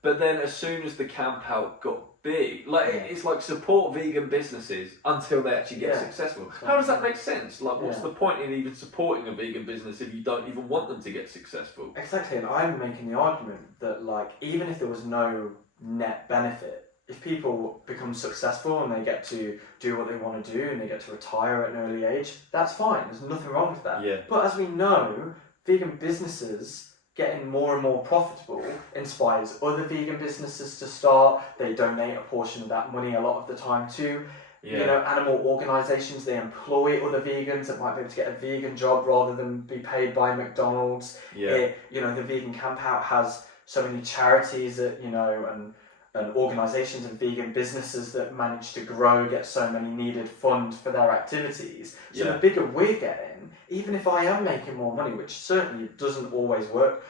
But then as soon as the Camp Out got big, it's like support vegan businesses until they actually get successful. How does that make sense? Like, what's the point in even supporting a vegan business if you don't even want them to get successful? Exactly, and I'm making the argument that like even if there was no net benefit, if people become successful and they get to do what they want to do and they get to retire at an early age, that's fine. There's nothing wrong with that. Yeah. But as we know, vegan businesses getting more and more profitable inspires other vegan businesses to start. They donate a portion of that money a lot of the time too. You know, animal organisations, they employ other vegans that might be able to get a vegan job rather than be paid by McDonald's. You know, the Vegan Camp Out has so many charities that, you know, and organisations and vegan businesses that manage to grow, get so many needed funds for their activities. So the bigger we're getting, even if I am making more money, which certainly doesn't always work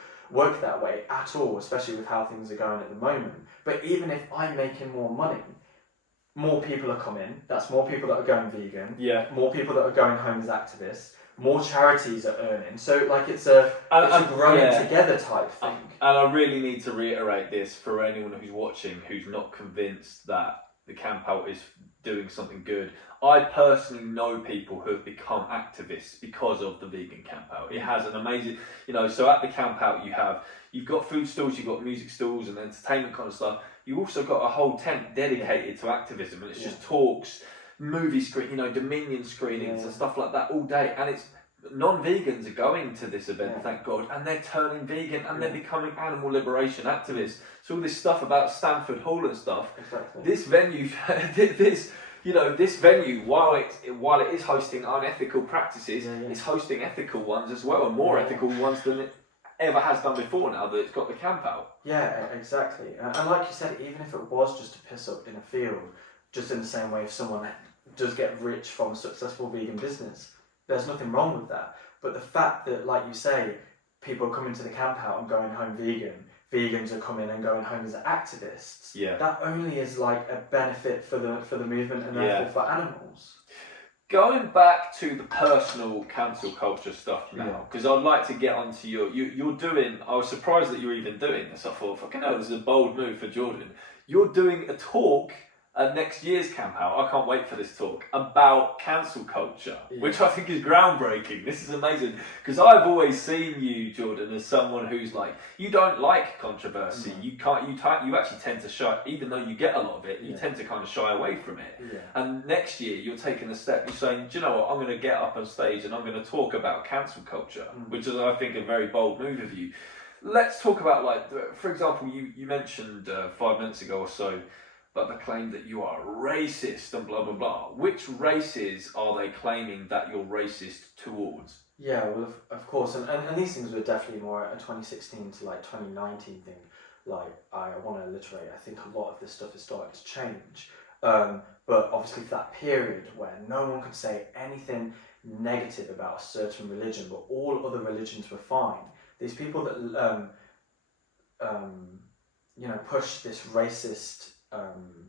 that way at all, especially with how things are going at the moment. But even if I'm making more money, more people are coming. That's more people that are going vegan. Yeah. More people that are going home as activists. More charities are earning. So like it's a growing together type thing. And I really need to reiterate this for anyone who's watching who's not convinced that the Camp Out is doing something good. I personally know people who have become activists because of the Vegan Camp Out. It has an amazing, you know, so at the Camp Out you've got food stalls, you've got music stalls and entertainment kind of stuff. You also got a whole tent dedicated to activism, and it's just talks, movie screen, you know, Dominion screenings and stuff like that all day. And it's non-vegans are going to this event, thank God, and they're turning vegan and they're becoming animal liberation activists. So all this stuff about Stanford Hall and stuff. Exactly. This venue, this venue, while it is hosting unethical practices, it's hosting ethical ones as well, and more ethical ones than it ever has done before now that it's got the Camp Out. Yeah, exactly. And like you said, even if it was just a piss up in a field, just in the same way if someone does get rich from a successful vegan business, there's nothing wrong with that. But the fact that, like you say, people are coming to the Camp Out and going home vegan, vegans are coming and going home as activists, that only is like a benefit for the movement and therefore for animals. Going back to the personal cancel culture stuff now, because I'd like to get onto you're doing, I was surprised that you're even doing this. I thought, fucking hell, this is a bold move for Jordan. You're doing a talk at next year's Camp Out. I can't wait for this talk about cancel culture, which I think is groundbreaking. This is amazing because I've always seen you, Jordan, as someone who's like, you don't like controversy. You actually tend to shy, even though you get a lot of it. You tend to kind of shy away from it. And next year you're taking a step. You're saying, do you know what? I'm going to get up on stage and I'm going to talk about cancel culture, which is, I think, a very bold move of you. Let's talk about, like, for example, you mentioned 5 minutes ago or so, but the claim that you are racist and blah, blah, blah. Which races are they claiming that you're racist towards? Yeah, well, of course. And these things were definitely more a 2016 to, like, 2019 thing. Like, I want to alliterate, I think a lot of this stuff is starting to change. But obviously for that period where no one could say anything negative about a certain religion, but all other religions were fine, these people that, push this racist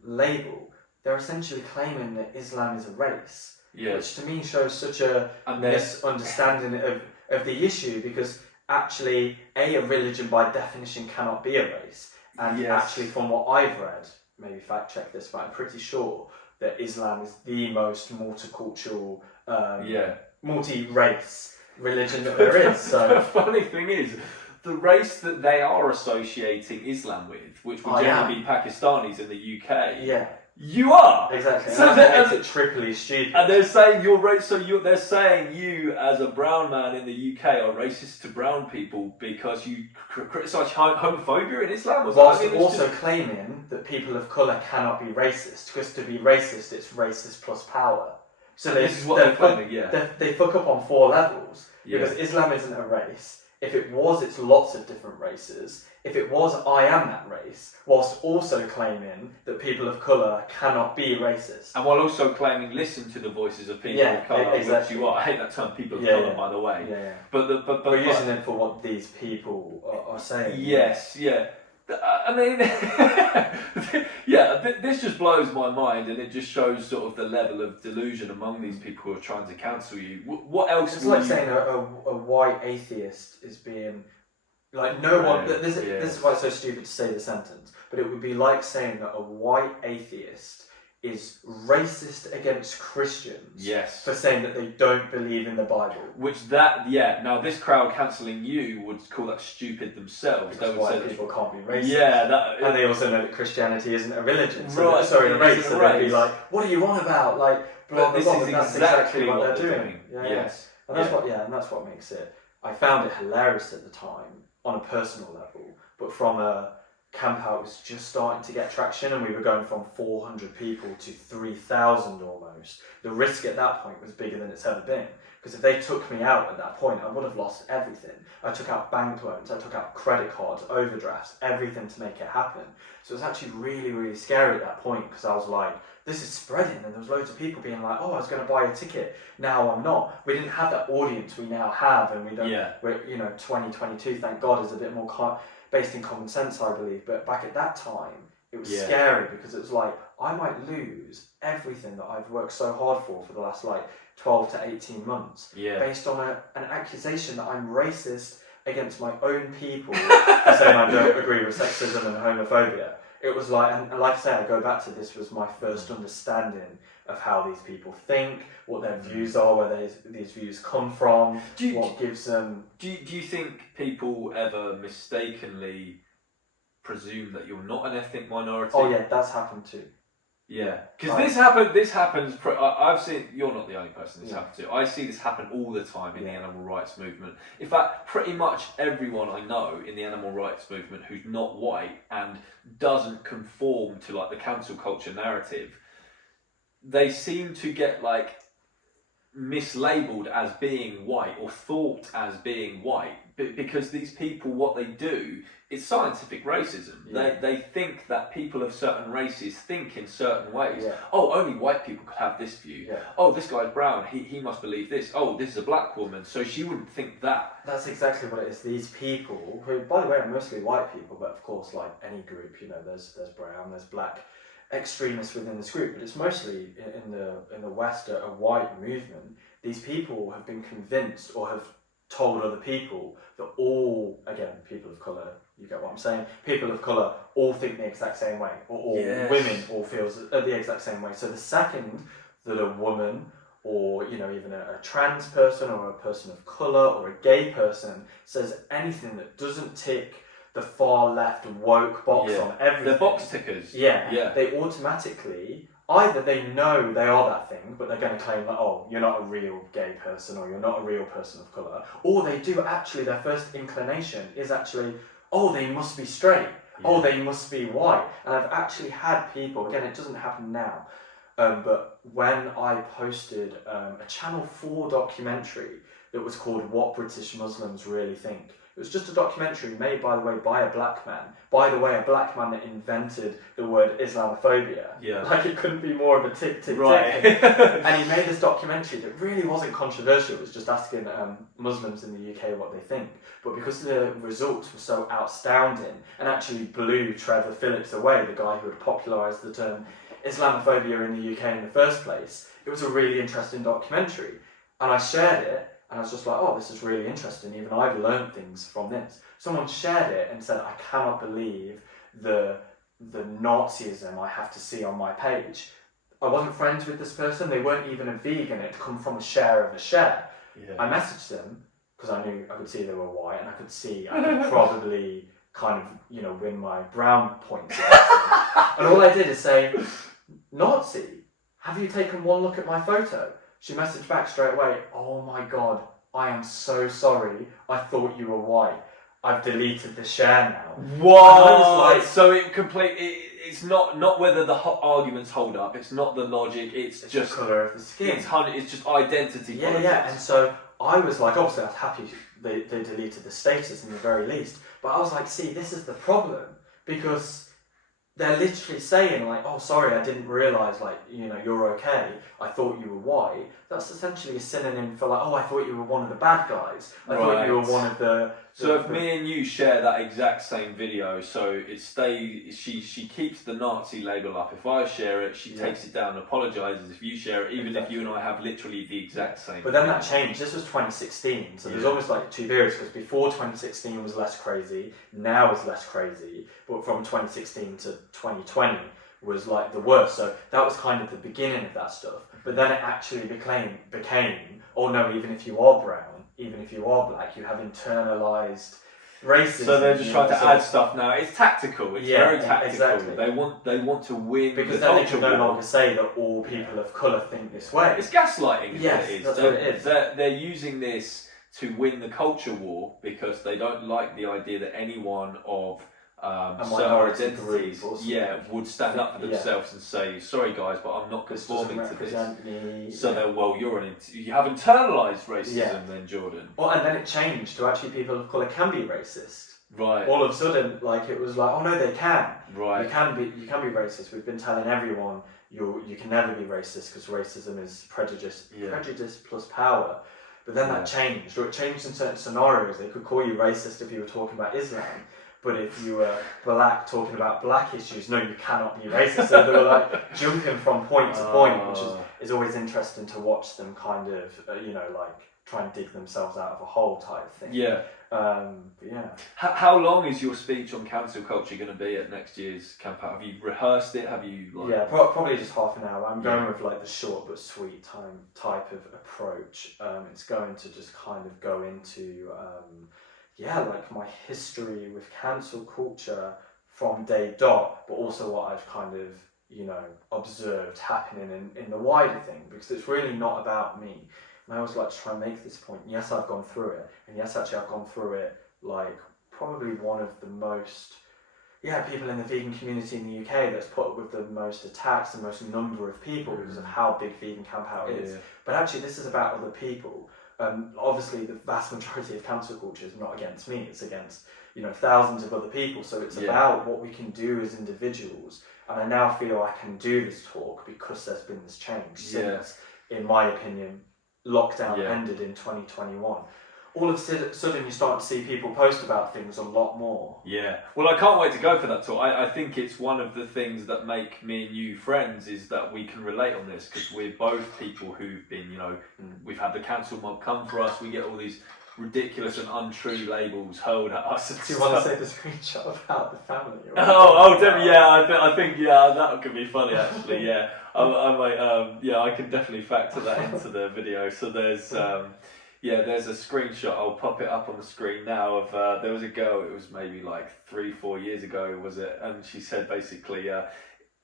label, they're essentially claiming that Islam is a race, which to me shows such a misunderstanding of the issue, because actually a religion by definition cannot be a race, and actually from what I've read, maybe fact check this, but I'm pretty sure that Islam is the most multicultural, multi-race religion that there is. So the funny thing is, the race that they are associating Islam with, which would generally be Pakistanis in the UK, you are exactly. So that makes it triply stupid. And they're saying you're racist. So they're saying you, as a brown man in the UK, are racist to brown people because you criticise homophobia in Islam. Whilst also claiming that people of colour cannot be racist, because to be racist, it's racist plus power. So this is what they're claiming. They fuck up on 4 levels, because Islam isn't a race. If it was, it's lots of different races. If it was, I am that race, whilst also claiming that people of colour cannot be racist. And while also claiming, listen to the voices of people of colour, which you are. I hate that term, people of colour, by the way. But we're using it for what these people are saying. Yes, I mean, this just blows my mind, and it just shows sort of the level of delusion among these people who are trying to cancel you. What else? It's like saying a white atheist is being like no one. This is why it's so stupid to say the sentence, but it would be like saying that a white atheist is racist against Christians for saying that they don't believe in the Bible. Now this crowd cancelling you would call that stupid themselves. Because white people can't be racist. And they also know that Christianity isn't a religion. A race. So they'd be like, what are you on about? Like, blah, blah, blah. That's exactly what they're doing. Yes. And that's what makes it. I found it hilarious at the time on a personal level, but from a camp out was just starting to get traction, and we were going from 400 people to 3,000 almost. The risk at that point was bigger than it's ever been, because if they took me out at that point, I would have lost everything. I took out bank loans, I took out credit cards, overdrafts, everything to make it happen. So it was actually really, really scary at that point, because I was like, this is spreading, and there was loads of people being like, oh, I was going to buy a ticket, now I'm not. We didn't have that audience we now have, and we don't, we're, 2022, thank God, is a bit more based in common sense, I believe. But back at that time, it was scary, because it was like, I might lose everything that I've worked so hard for the last 12 to 18 months, based on an accusation that I'm racist against my own people for saying I don't agree with sexism and homophobia. It was like, and like I say, I go back to this was my first understanding of how these people think, what their views are, where these views come from, what gives them... Do you think people ever mistakenly presume that you're not an ethnic minority? Oh yeah, that's happened too. Yeah, because this happens. I've seen, you're not the only person this happened to. I see this happen all the time in the animal rights movement. In fact, pretty much everyone I know in the animal rights movement who's not white and doesn't conform to the cancel culture narrative, they seem to get mislabeled as being white or thought as being white, because these people, what they do is scientific racism. They think that people of certain races think in certain ways. Oh, only white people could have this view. Oh, this guy's brown, he must believe this. Oh, this is a black woman, so she wouldn't think that. That's exactly what it is. These people, who by the way are mostly white people, but of course like any group, there's brown, there's black extremists within this group, but it's mostly in the West a white movement. These people have been convinced, or have told other people, that all, again, people of colour, you get what I'm saying, people of colour all think the exact same way, or all women all feel the exact same way. So the second that a woman, or even a trans person, or a person of colour, or a gay person says anything that doesn't tick the far left woke box on everything. They're box tickers. They automatically, either they know they are that thing, but they're going to claim that, oh, you're not a real gay person, or you're not a real person of colour, or they do actually, their first inclination is actually, oh, they must be straight, oh, they must be white. And I've actually had people, again, it doesn't happen now, but when I posted a Channel 4 documentary that was called What British Muslims Really Think. It was just a documentary made, by the way, by a black man. By the way, a black man that invented the word Islamophobia. It couldn't be more of a tick. And he made this documentary that really wasn't controversial. It was just asking Muslims in the UK what they think. But because the results were so astounding and actually blew Trevor Phillips away, the guy who had popularised the term Islamophobia in the UK in the first place, it was a really interesting documentary. And I shared it. And I was just like, oh, this is really interesting. Even I've learned things from this. Someone shared it and said, I cannot believe the Nazism I have to see on my page. I wasn't friends with this person. They weren't even a vegan. It had come from a share of a share. I messaged them because I knew I could see they were white, and I could see I could probably kind of, win my brown points. And all I did is say, Nazi, have you taken one look at my photo? She messaged back straight away, oh my God, I am so sorry. I thought you were white. I've deleted the share now. What? So it's not whether the arguments hold up. It's not the logic. It's just the colour of the skin. It's just identity politics. Yeah. And so I was like, obviously I was happy they deleted the status in the very least. But I was like, see, this is the problem. Because they're literally saying oh, sorry, I didn't realise, you're okay. I thought you were white. That's essentially a synonym for oh, I thought you were one of the bad guys. I thought you were one of the... So if me and you share that exact same video, so it stays, she keeps the Nazi label up. If I share it, she takes it down and apologises if you share it, even if you and I have literally the exact same But then that changed. This was 2016, so there's almost two periods, because before 2016 was less crazy, now is less crazy, but from 2016 to 2020 was the worst. So that was kind of the beginning of that stuff. But then it actually became, oh no, even if you are brown, even if you are black, you have internalised racism. So they're just trying to add stuff now. It's tactical. It's very tactical. Exactly. They want to win. Because then they can no longer say that all people of colour think this way. It's gaslighting. Yes, that's what it is. They're using this to win the culture war because they don't like the idea that anyone of certain identities, would stand up for themselves and say, "Sorry guys, but I'm not conforming to this." Me. So then, well, you have internalized racism then, Jordan. Well, and then it changed to actually people of colour can be racist. Right. All of a sudden, like it was like, oh no, they can. Right. You can be racist. We've been telling everyone you can never be racist because racism is prejudice plus power. But then that changed, or it changed in certain scenarios. They could call you racist if you were talking about Islam, but if you were black talking about black issues, no, you cannot be racist. So they were like jumping from point to point, which is always interesting to watch them kind of, like try and dig themselves out of a hole type thing. Yeah. Yeah. How long is your speech on cancel culture going to be at next year's camp out? Have you rehearsed it? Have you probably just half an hour. I'm going with like the short but sweet type of approach. It's going to just kind of go into like my history with cancel culture from day dot, but also what I've kind of observed happening in the wider thing, because it's really not about me. And I always like to try and make this point. Yes, I've gone through it. And yes, actually, I've gone through it like probably one of the most, people in the vegan community in the UK that's put up with the most attacks, the most number of people because of how big Vegan Camp Out is. Yeah. But actually, this is about other people. Obviously, the vast majority of cancel culture is not against me. It's against, thousands of other people. So it's about what we can do as individuals. And I now feel I can do this talk because there's been this change since, in my opinion, lockdown ended in 2021. All of a sudden you start to see people post about things a lot more. Yeah. Well, I can't wait to go for that talk. I think it's one of the things that make me and you friends is that we can relate on this, because we're both people who've been, we've had the cancel mob come for us. We get all these ridiculous and untrue labels hurled at us. Do you want to say the screenshot about the family? Definitely. Yeah, I think that could be funny actually. Yeah, I might. I can definitely factor that into the video. So there's there's a screenshot. I'll pop it up on the screen now. Of there was a girl. It was maybe like 3-4 years ago, was it? And she said basically,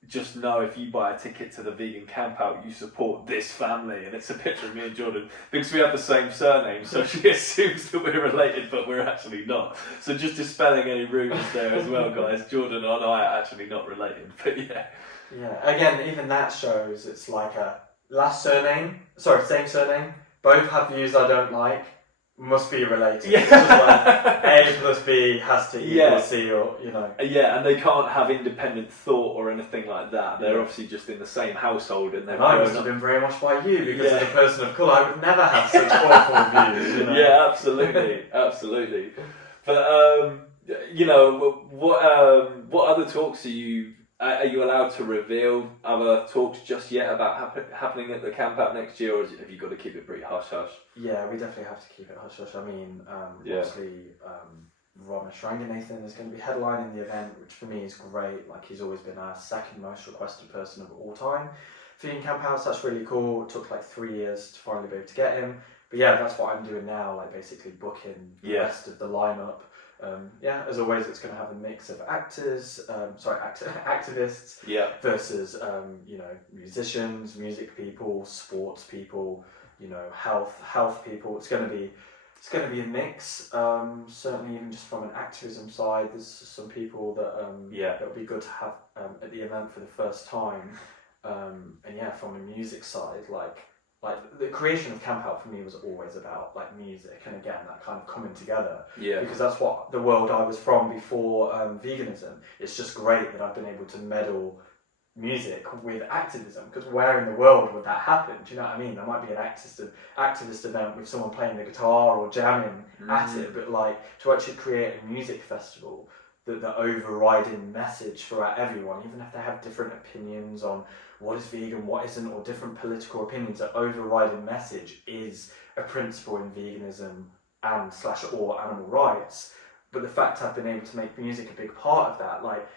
just know if you buy a ticket to the vegan camp out, you support this family. And it's a picture of me and Jordan because we have the same surname. So she assumes that we're related, but we're actually not. So just dispelling any rumours there as well, guys. Jordan and I are actually not related, but yeah. Yeah, again, even that shows it's like a same surname, both have views I don't like, must be related. Yeah. It's just like A plus B has to equal C, or Yeah, and they can't have independent thought or anything like that. They're obviously just in the same household, and I must have been brainwashed by you because as a person of colour, I would never have such awful views. Yeah, absolutely. But what other talks are you allowed to reveal other talks just yet about happening at the camp out next year, or have you got to keep it pretty hush-hush? Yeah, we definitely have to keep it hush-hush. I mean, obviously, Ramesh Ranganathan is going to be headlining the event, which for me is great. Like, he's always been our second most requested person of all time for Vegan Camp House. That's really cool. It took like 3 years to finally be able to get him. But yeah, that's what I'm doing now, like basically booking the rest of the lineup. As always, it's going to have a mix of activists versus musicians, music people, sports people, health people. It's going to be a mix. Certainly, even just from an activism side, there's some people that would be good to have at the event for the first time. From a music side, like the creation of Camp Out for me was always about like music, and again that kind of coming together. Yeah. Because that's what the world I was from before veganism. It's just great that I've been able to meddle music with activism, because where in the world would that happen? Do you know what I mean? There might be an activist event with someone playing the guitar or jamming at it, but like to actually create a music festival, the overriding message throughout everyone, even if they have different opinions on what is vegan, what isn't, or different political opinions, the overriding message is a principle in veganism and / or animal rights. But the fact I've been able to make music a big part of that, like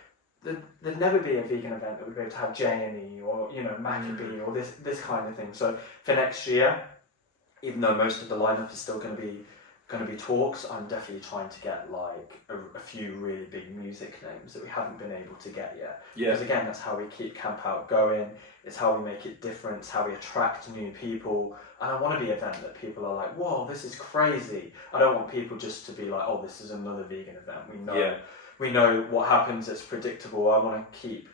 there'd never be a vegan event that would be able to have J&E or Maccabee or this kind of thing. So for next year, even though most of the lineup is still going to be talks, I'm definitely trying to get like a few really big music names that we haven't been able to get yet. Yeah. Because again, that's how we keep Camp Out going. It's how we make it different. It's how we attract new people. And I want to be an event that people are like, whoa, this is crazy. I don't want people just to be like, oh, this is another vegan event. We know we know what happens. It's predictable. I want to keep,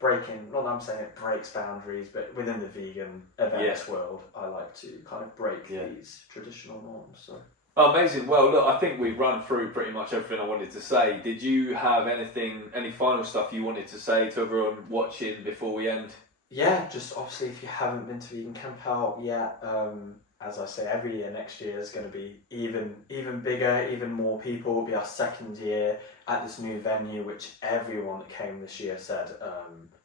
breaking. Not that I'm saying it breaks boundaries, but within the vegan events world, I like to kind of break these traditional norms. So. Oh, amazing. Well, look, I think we've run through pretty much everything I wanted to say. Did you have any final stuff you wanted to say to everyone watching before we end? Yeah, just obviously if you haven't been to Vegan Camp Out yet, as I say, every year next year is going to be even bigger, even more people. It'll be our second year at this new venue, which everyone that came this year said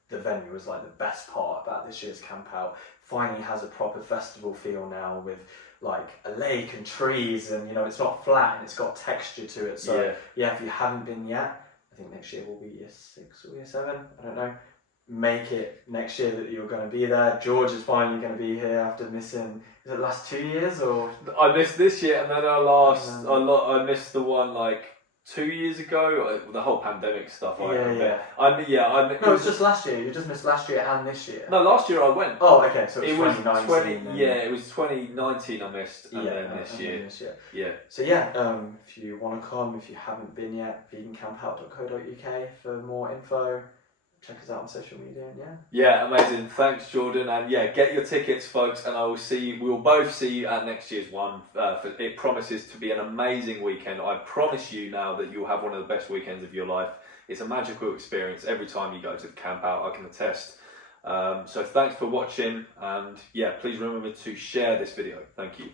the venue was like the best part about this year's Camp Out. Finally has a proper festival feel now with like a lake and trees, and it's not flat and it's got texture to it. So yeah, if you haven't been yet, I think next year will be year 6 or year 7. I don't know. Make it next year that you're going to be there. George is finally going to be here after missing. Is it last 2 years or? I missed this year, and then I missed the one like 2 years ago. The whole pandemic stuff. No, it was just last year. You just missed last year and this year. No, last year I went. Oh, okay. So it was 2019. It was 2019 I missed, and then this year. Yeah. So if you want to come, if you haven't been yet, vegancampout.co.uk for more info. Check us out on social media, Yeah, amazing. Thanks, Jordan, and get your tickets, folks. And we'll both see you at next year's one. It promises to be an amazing weekend. I promise you now that you'll have one of the best weekends of your life. It's a magical experience every time you go to the Camp Out. I can attest. So thanks for watching, and please remember to share this video. Thank you.